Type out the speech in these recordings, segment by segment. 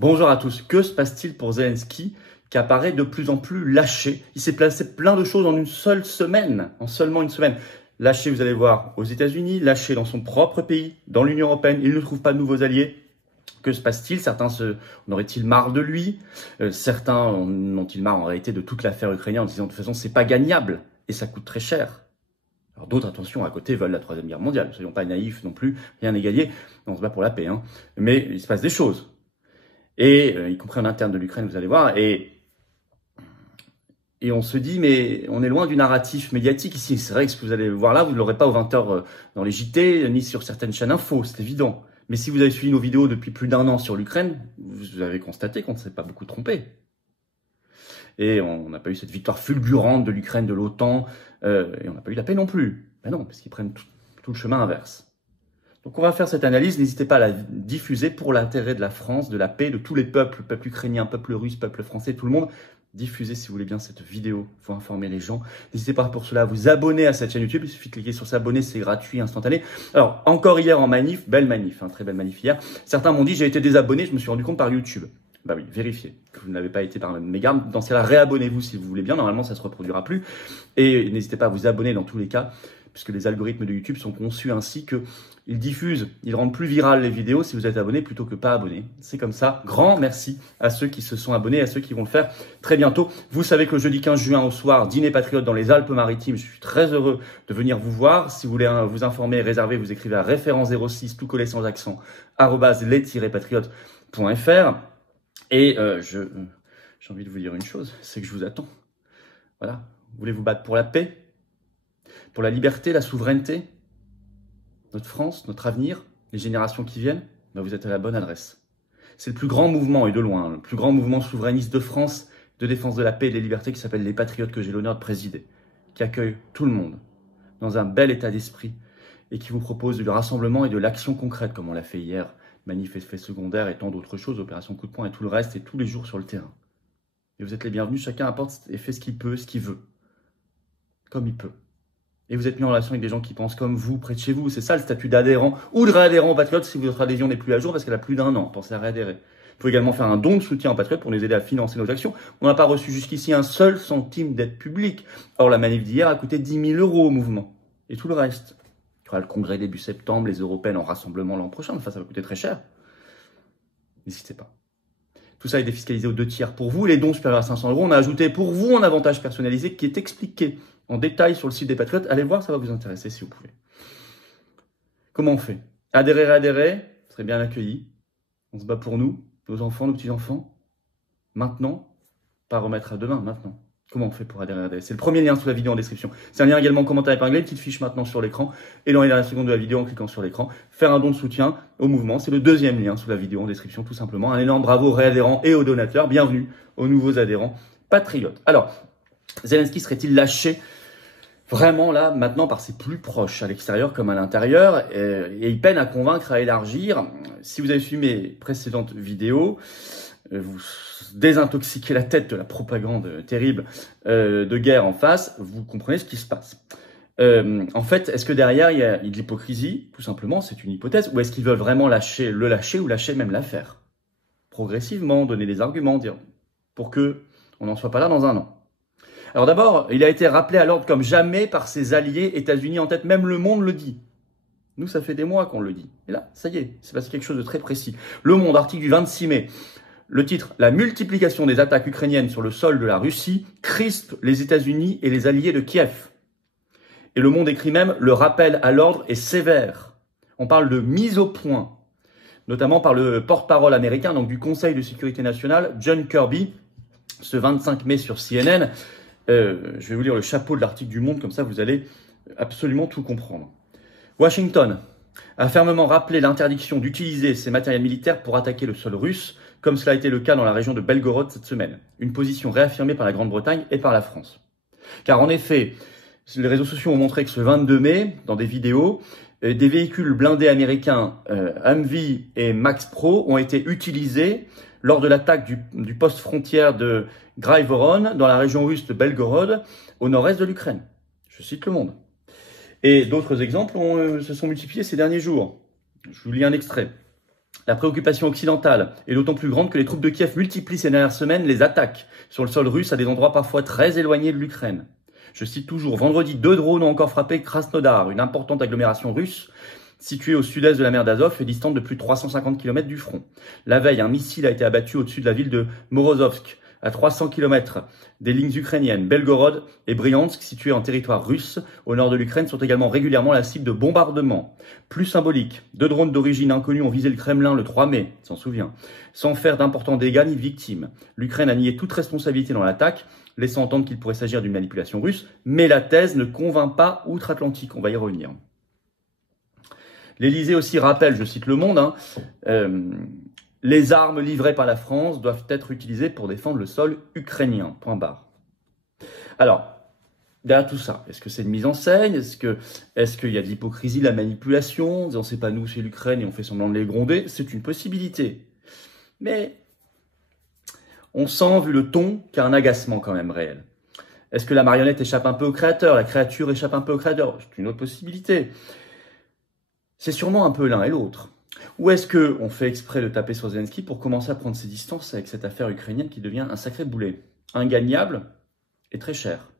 Bonjour à tous. Que se passe-t-il pour Zelensky qui apparaît de plus en plus lâché? Il s'est placé plein de choses en une seule semaine, en seulement une semaine. Lâché, vous allez voir, aux États-Unis, lâché dans son propre pays, dans l'Union européenne. Il ne trouve pas de nouveaux alliés. Que se passe-t-il? Certains en auraient-ils marre de lui? Certains en ont-ils marre en réalité de toute l'affaire ukrainienne en disant de toute façon c'est pas gagnable et ça coûte très cher. Alors d'autres, attention, à côté veulent la Troisième Guerre mondiale. Ne soyons pas naïfs non plus, rien n'est gagné. On se bat pour la paix, hein. Mais il se passe des choses. Et y compris en interne de l'Ukraine, vous allez voir. Et on se dit, mais on est loin du narratif médiatique ici. C'est vrai que ce que vous allez voir là, vous ne l'aurez pas aux 20h dans les JT, ni sur certaines chaînes info, c'est évident. Mais si vous avez suivi nos vidéos depuis plus d'1 an sur l'Ukraine, vous avez constaté qu'on ne s'est pas beaucoup trompé. Et on n'a pas eu cette victoire fulgurante de l'Ukraine, de l'OTAN, et on n'a pas eu la paix non plus. Ben non, parce qu'ils prennent tout le chemin inverse. Donc on va faire cette analyse, n'hésitez pas à la diffuser pour l'intérêt de la France, de la paix, de tous les peuples, peuple ukrainien, peuple russe, peuple français, tout le monde. Diffusez si vous voulez bien cette vidéo, il faut informer les gens. N'hésitez pas pour cela à vous abonner à cette chaîne YouTube, il suffit de cliquer sur s'abonner, c'est gratuit, instantané. Alors, encore hier en manif, belle manif, hein, très belle manif hier, certains m'ont dit j'ai été désabonné, je me suis rendu compte par YouTube. Bah oui, vérifiez que vous n'avez pas été par mégarde. Dans ce cas-là, réabonnez-vous si vous voulez bien, normalement ça ne se reproduira plus. Et n'hésitez pas à vous abonner dans tous les cas, puisque les algorithmes de YouTube sont conçus ainsi qu'ils diffusent, ils rendent plus virales les vidéos si vous êtes abonné plutôt que pas abonné. C'est comme ça. Grand merci à ceux qui se sont abonnés, à ceux qui vont le faire très bientôt. Vous savez que le jeudi 15 juin au soir, dîner patriote dans les Alpes-Maritimes. Je suis très heureux de venir vous voir. Si vous voulez vous informer, réserver, vous écrivez à référence 06, tout collé sans accent, @les-patriotes.fr. Et j'ai envie de vous dire une chose, c'est que je vous attends. Voilà. Vous voulez vous battre pour la paix? Pour la liberté, la souveraineté, notre France, notre avenir, les générations qui viennent, ben vous êtes à la bonne adresse. C'est le plus grand mouvement, et de loin, le plus grand mouvement souverainiste de France, de défense de la paix et des libertés qui s'appelle les Patriotes, que j'ai l'honneur de présider, qui accueille tout le monde dans un bel état d'esprit et qui vous propose du rassemblement et de l'action concrète, comme on l'a fait hier, manif effet secondaire et tant d'autres choses, opération coup de poing et tout le reste, et tous les jours sur le terrain. Et vous êtes les bienvenus, chacun apporte et fait ce qu'il peut, ce qu'il veut, comme il peut. Et vous êtes mis en relation avec des gens qui pensent comme vous, près de chez vous. C'est ça le statut d'adhérent ou de réadhérent aux Patriotes si votre adhésion n'est plus à jour parce qu'elle a plus d'1 an. Pensez à réadhérer. Vous pouvez également faire un don de soutien aux Patriotes pour nous aider à financer nos actions. On n'a pas reçu jusqu'ici un seul centime d'aide publique. Or, la manif d'hier a coûté 10 000 € au mouvement. Et tout le reste. Il y aura le congrès début septembre, les européennes en rassemblement l'an prochain. Enfin, ça va coûter très cher. N'hésitez pas. Tout ça est défiscalisé aux 2 tiers pour vous. Les dons supérieurs à 500 €, on a ajouté pour vous un avantage personnalisé qui est expliqué en détail sur le site des Patriotes. Allez voir, ça va vous intéresser si vous pouvez. Comment on fait? Adhérer, réadhérer, vous serez bien accueillis. On se bat pour nous, nos enfants, nos petits-enfants. Maintenant, pas remettre à demain, maintenant. Comment on fait pour adhérer, réadhérer? C'est le premier lien sous la vidéo en description. C'est un lien également en commentaire épinglé, petite fiche maintenant sur l'écran. Et dans les dernières secondes de la vidéo en cliquant sur l'écran, faire un don de soutien au mouvement. C'est le deuxième lien sous la vidéo en description, tout simplement. Un énorme bravo aux réadhérents et aux donateurs. Bienvenue aux nouveaux adhérents patriotes. Alors, Zelensky serait-il lâché vraiment là, maintenant, par ses plus proches, à l'extérieur comme à l'intérieur, et il peine à convaincre, à élargir. Si vous avez suivi mes précédentes vidéos, vous désintoxiquez la tête de la propagande terrible de guerre en face, vous comprenez ce qui se passe. En fait, est-ce que derrière, il y a de l'hypocrisie? Tout simplement, c'est une hypothèse. Ou est-ce qu'ils veulent vraiment le lâcher ou lâcher même l'affaire? Progressivement, donner des arguments, dire pour que on n'en soit pas là dans 1 an. Alors d'abord, il a été rappelé à l'ordre comme jamais par ses alliés, États-Unis en tête, même le monde le dit. Nous, ça fait des mois qu'on le dit. Et là, ça y est, c'est passé quelque chose de très précis. Le Monde, article du 26 mai, le titre « La multiplication des attaques ukrainiennes sur le sol de la Russie crispe les États-Unis et les alliés de Kiev ». Et Le Monde écrit même « Le rappel à l'ordre est sévère ». On parle de mise au point, notamment par le porte-parole américain, donc du Conseil de sécurité nationale, John Kirby, ce 25 mai sur CNN. Je vais vous lire le chapeau de l'article du Monde, comme ça vous allez absolument tout comprendre. Washington a fermement rappelé l'interdiction d'utiliser ces matériels militaires pour attaquer le sol russe, comme cela a été le cas dans la région de Belgorod cette semaine. Une position réaffirmée par la Grande-Bretagne et par la France. Car en effet, les réseaux sociaux ont montré que ce 22 mai, dans des vidéos, des véhicules blindés américains Humvee et Max Pro ont été utilisés lors de l'attaque du poste frontière de Graivoron, dans la région russe de Belgorod, au nord-est de l'Ukraine. Je cite Le Monde. Et d'autres exemples se sont multipliés ces derniers jours. Je vous lis un extrait. La préoccupation occidentale est d'autant plus grande que les troupes de Kiev multiplient ces dernières semaines les attaques sur le sol russe à des endroits parfois très éloignés de l'Ukraine. Je cite toujours, vendredi, 2 drones ont encore frappé Krasnodar, une importante agglomération russe située au sud-est de la mer d'Azov et distante de plus de 350 km du front. La veille, un missile a été abattu au-dessus de la ville de Morozovsk, à 300 km des lignes ukrainiennes. Belgorod et Bryansk, situés en territoire russe au nord de l'Ukraine, sont également régulièrement la cible de bombardements. Plus symbolique, 2 drones d'origine inconnue ont visé le Kremlin le 3 mai, s'en souvient, sans faire d'importants dégâts ni de victimes. L'Ukraine a nié toute responsabilité dans l'attaque, laissant entendre qu'il pourrait s'agir d'une manipulation russe, mais la thèse ne convainc pas outre-Atlantique, on va y revenir. L'Élysée aussi rappelle, je cite Le Monde, les armes livrées par la France doivent être utilisées pour défendre le sol ukrainien. Point barre. Alors, derrière tout ça, est-ce que c'est une mise en scène? Est-ce qu'il y a de l'hypocrisie, de la manipulation? En disant c'est pas nous, c'est l'Ukraine et on fait semblant de les gronder? C'est une possibilité. Mais on sent, vu le ton, qu'il y a un agacement quand même réel. Est-ce que la marionnette échappe un peu au créateur? La créature échappe un peu au créateur? C'est une autre possibilité. C'est sûrement un peu l'un et l'autre. Ou est-ce qu'on fait exprès de taper sur Zelensky pour commencer à prendre ses distances avec cette affaire ukrainienne qui devient un sacré boulet, ingagnable et très cher,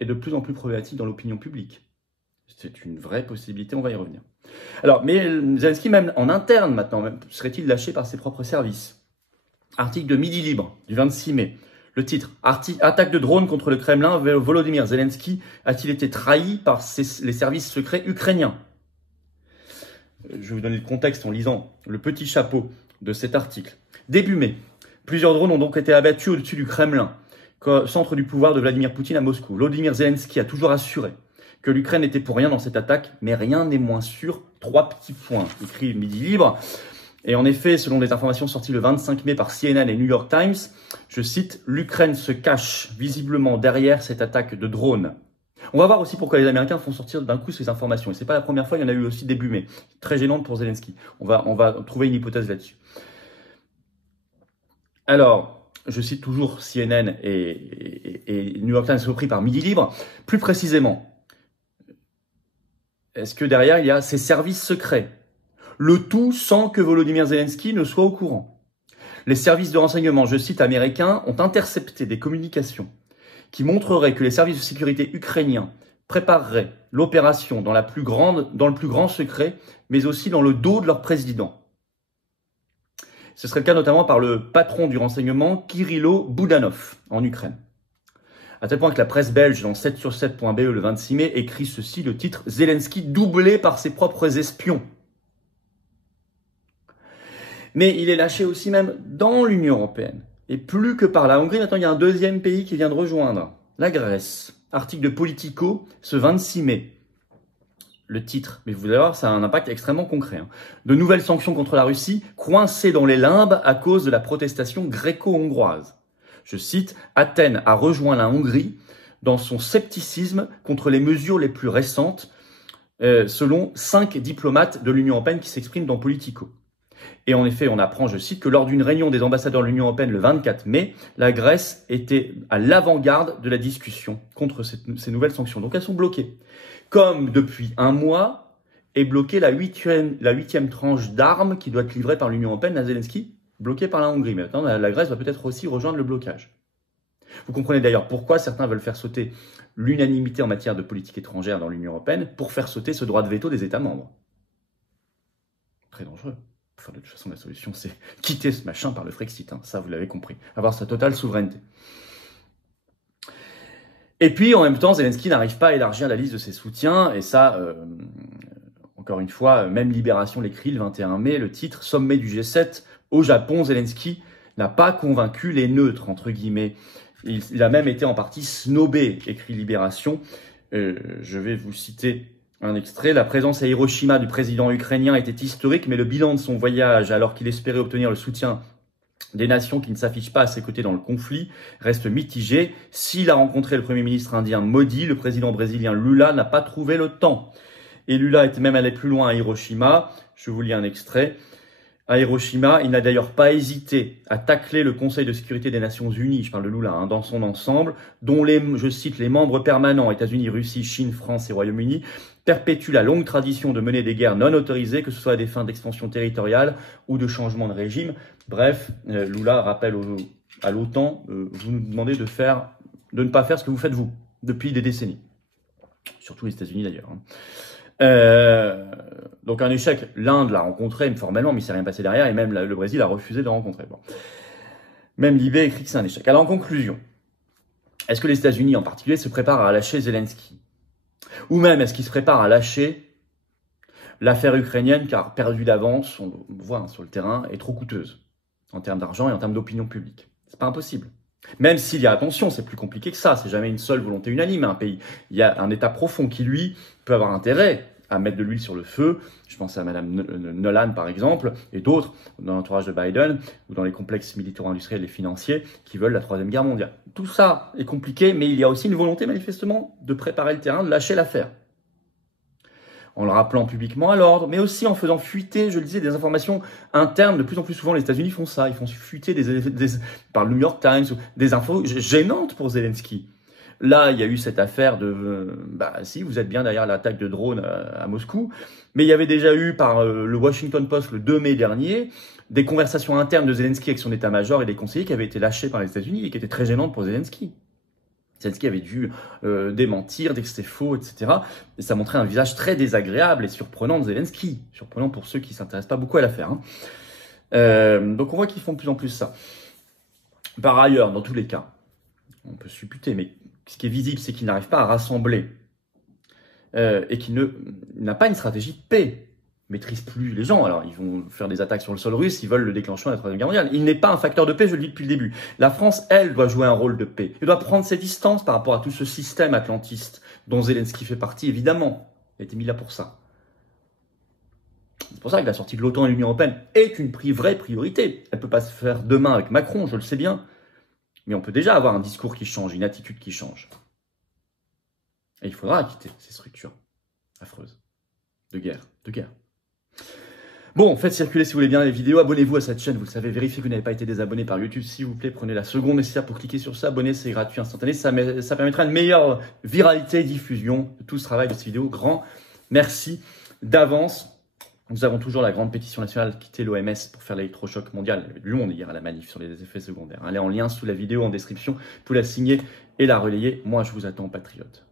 et de plus en plus problématique dans l'opinion publique? C'est une vraie possibilité, on va y revenir. Alors, mais Zelensky, même en interne maintenant, serait-il lâché par ses propres services? Article de Midi Libre du 26 mai. Le titre, attaque de drone contre le Kremlin, Volodymyr Zelensky a-t-il été trahi par les services secrets ukrainiens? Je vais vous donner le contexte en lisant le petit chapeau de cet article. Début mai, plusieurs drones ont donc été abattus au-dessus du Kremlin, centre du pouvoir de Vladimir Poutine à Moscou. Volodymyr Zelensky a toujours assuré que l'Ukraine n'était pour rien dans cette attaque, mais rien n'est moins sûr. 3 petits points, écrit Midi Libre. Et en effet, selon des informations sorties le 25 mai par CNN et New York Times, je cite, l'Ukraine se cache visiblement derrière cette attaque de drones. On va voir aussi pourquoi les Américains font sortir d'un coup ces informations. Et c'est pas la première fois, il y en a eu aussi début mai. Très gênante pour Zelensky. On va trouver une hypothèse là-dessus. Alors, je cite toujours CNN et New York Times repris par Midi Libre. Plus précisément, est-ce que derrière il y a ces services secrets? Le tout sans que Volodymyr Zelensky ne soit au courant. Les services de renseignement, je cite, américains, ont intercepté des communications qui montrerait que les services de sécurité ukrainiens prépareraient l'opération dans le plus grand secret, mais aussi dans le dos de leur président. Ce serait le cas notamment par le patron du renseignement, Kirilo Boudanov, en Ukraine. À tel point que la presse belge, dans 7sur7.be le 26 mai, écrit ceci, le titre « Zelensky doublé par ses propres espions ». Mais il est lâché aussi même dans l'Union européenne. Et plus que par la Hongrie, maintenant il y a un deuxième pays qui vient de rejoindre, la Grèce. Article de Politico, ce 26 mai. Le titre, mais vous allez voir, ça a un impact extrêmement concret. De nouvelles sanctions contre la Russie, coincée dans les limbes à cause de la protestation gréco-hongroise. Je cite, Athènes a rejoint la Hongrie dans son scepticisme contre les mesures les plus récentes, selon 5 diplomates de l'Union européenne qui s'expriment dans Politico. Et en effet, on apprend, je cite, que lors d'une réunion des ambassadeurs de l'Union européenne le 24 mai, la Grèce était à l'avant-garde de la discussion contre ces nouvelles sanctions. Donc elles sont bloquées. Comme depuis un mois est bloquée la huitième tranche d'armes qui doit être livrée par l'Union européenne à Zelensky, bloquée par la Hongrie. Maintenant, la Grèce va peut-être aussi rejoindre le blocage. Vous comprenez d'ailleurs pourquoi certains veulent faire sauter l'unanimité en matière de politique étrangère dans l'Union européenne pour faire sauter ce droit de veto des États membres. Très dangereux. Enfin, de toute façon, la solution, c'est quitter ce machin par le Frexit. Ça, vous l'avez compris. Avoir sa totale souveraineté. Et puis, en même temps, Zelensky n'arrive pas à élargir la liste de ses soutiens. Et ça, encore une fois, même Libération l'écrit le 21 mai, le titre « Sommet du G7 au Japon, Zelensky n'a pas convaincu les neutres », entre guillemets. Il a même été en partie snobé, écrit Libération. Je vais vous citer un extrait. La présence à Hiroshima du président ukrainien était historique, mais le bilan de son voyage, alors qu'il espérait obtenir le soutien des nations qui ne s'affichent pas à ses côtés dans le conflit, reste mitigé. S'il a rencontré le premier ministre indien Modi, le président brésilien Lula n'a pas trouvé le temps. Et Lula était même allé plus loin à Hiroshima. Je vous lis un extrait. à Hiroshima. Il n'a d'ailleurs pas hésité à tacler le Conseil de sécurité des Nations Unies, je parle de Lula, hein, dans son ensemble, dont je cite, les membres permanents, États-Unis, Russie, Chine, France et Royaume-Uni, perpétuent la longue tradition de mener des guerres non autorisées, que ce soit à des fins d'expansion territoriale ou de changement de régime. Bref, Lula rappelle à l'OTAN, vous nous demandez de ne pas faire ce que vous faites vous, depuis des décennies. Surtout les États-Unis d'ailleurs. Donc un échec, l'Inde l'a rencontré formellement, mais il ne s'est rien passé derrière, et même le Brésil a refusé de le rencontrer. Bon. Même Libé écrit que c'est un échec. Alors en conclusion, est-ce que les États-Unis en particulier se préparent à lâcher Zelensky? Ou même est-ce qu'ils se préparent à lâcher l'affaire ukrainienne, car perdue d'avance, on voit hein, sur le terrain, est trop coûteuse, en termes d'argent et en termes d'opinion publique. C'est pas impossible. Même s'il y a, attention, c'est plus compliqué que ça, c'est jamais une seule volonté unanime à un pays. Il y a un État profond qui, lui, peut avoir intérêt à mettre de l'huile sur le feu. Je pense à Madame Nolan, par exemple, et d'autres, dans l'entourage de Biden, ou dans les complexes militaro-industriels et financiers, qui veulent la Troisième Guerre mondiale. Tout ça est compliqué, mais il y a aussi une volonté, manifestement, de préparer le terrain, de lâcher l'affaire. En le rappelant publiquement à l'ordre, mais aussi en faisant fuiter, je le disais, des informations internes. De plus en plus souvent, les États-Unis font ça. Ils font fuiter par le New York Times, des infos gênantes pour Zelensky. Là, il y a eu cette affaire de... si, vous êtes bien derrière l'attaque de drone à Moscou. Mais il y avait déjà eu par le Washington Post le 2 mai dernier des conversations internes de Zelensky avec son état-major et des conseillers qui avaient été lâchés par les États-Unis et qui étaient très gênantes pour Zelensky. Zelensky avait dû démentir, dire que c'était faux, etc. Et ça montrait un visage très désagréable et surprenant de Zelensky. Surprenant pour ceux qui ne s'intéressent pas beaucoup à l'affaire. Hein. Donc on voit qu'ils font de plus en plus ça. Par ailleurs, dans tous les cas, on peut supputer, mais ce qui est visible, c'est qu'il n'arrive pas à rassembler et qu'il n'a pas une stratégie de paix. Il ne maîtrise plus les gens. Alors, ils vont faire des attaques sur le sol russe, ils veulent le déclenchement de la Troisième Guerre mondiale. Il n'est pas un facteur de paix, je le dis depuis le début. La France, elle, doit jouer un rôle de paix. Elle doit prendre ses distances par rapport à tout ce système atlantiste dont Zelensky fait partie, évidemment. Il a été mis là pour ça. C'est pour ça que la sortie de l'OTAN et de l'Union européenne est une vraie priorité. Elle ne peut pas se faire demain avec Macron, je le sais bien. Mais on peut déjà avoir un discours qui change, une attitude qui change. Et il faudra quitter ces structures affreuses de guerre. Bon, faites circuler si vous voulez bien les vidéos, abonnez-vous à cette chaîne, vous le savez, vérifiez que vous n'avez pas été désabonné par YouTube, s'il vous plaît, prenez la seconde nécessaire pour cliquer sur s'abonner, c'est gratuit, instantané, ça permettra une meilleure viralité et diffusion de tout ce travail de cette vidéo. Grand merci d'avance. Nous avons toujours la grande pétition nationale quitter l'OMS pour faire l'électrochoc mondial. Il y avait du monde hier à la manif sur les effets secondaires. Elle est en lien sous la vidéo en description. Vous pouvez la signer et la relayer. Moi, je vous attends, patriotes.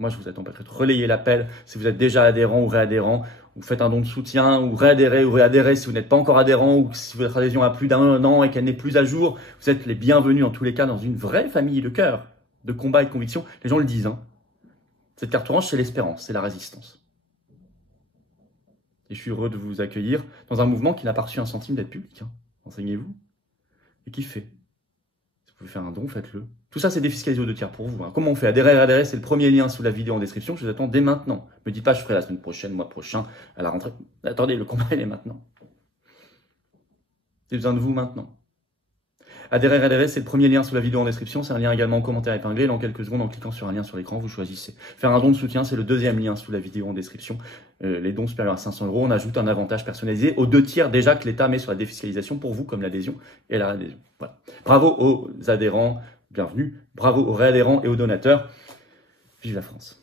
Relayez l'appel. Si vous êtes déjà adhérent ou réadhérent, ou faites un don de soutien, ou réadhérez si vous n'êtes pas encore adhérent, ou si votre adhésion a plus d'1 an et qu'elle n'est plus à jour. Vous êtes les bienvenus en tous les cas dans une vraie famille de cœur, de combat et de conviction. Les gens le disent. Hein. Cette carte orange, c'est l'espérance, c'est la résistance. Et je suis heureux de vous accueillir dans un mouvement qui n'a pas reçu un centime d'aide publique. Hein. Renseignez-vous. Et qui fait. Si vous pouvez faire un don, faites-le. Tout ça, c'est défiscalisé aux 2 tiers pour vous. Hein. Comment on fait? Adhérer, c'est le premier lien sous la vidéo en description. Je vous attends dès maintenant. Ne me dites pas, je ferai la semaine prochaine, mois prochain, à la rentrée. Attendez, le combat, il est maintenant. J'ai besoin de vous maintenant. Adhérer, c'est le premier lien sous la vidéo en description. C'est un lien également en commentaire épinglé. Dans quelques secondes, en cliquant sur un lien sur l'écran, vous choisissez. Faire un don de soutien, c'est le 2e lien sous la vidéo en description. Les dons supérieurs à 500 €, on ajoute un avantage personnalisé aux 2 tiers déjà que l'État met sur la défiscalisation pour vous, comme l'adhésion et la réadhésion. Voilà. Bravo aux adhérents, bienvenue. Bravo aux réadhérents et aux donateurs. Vive la France.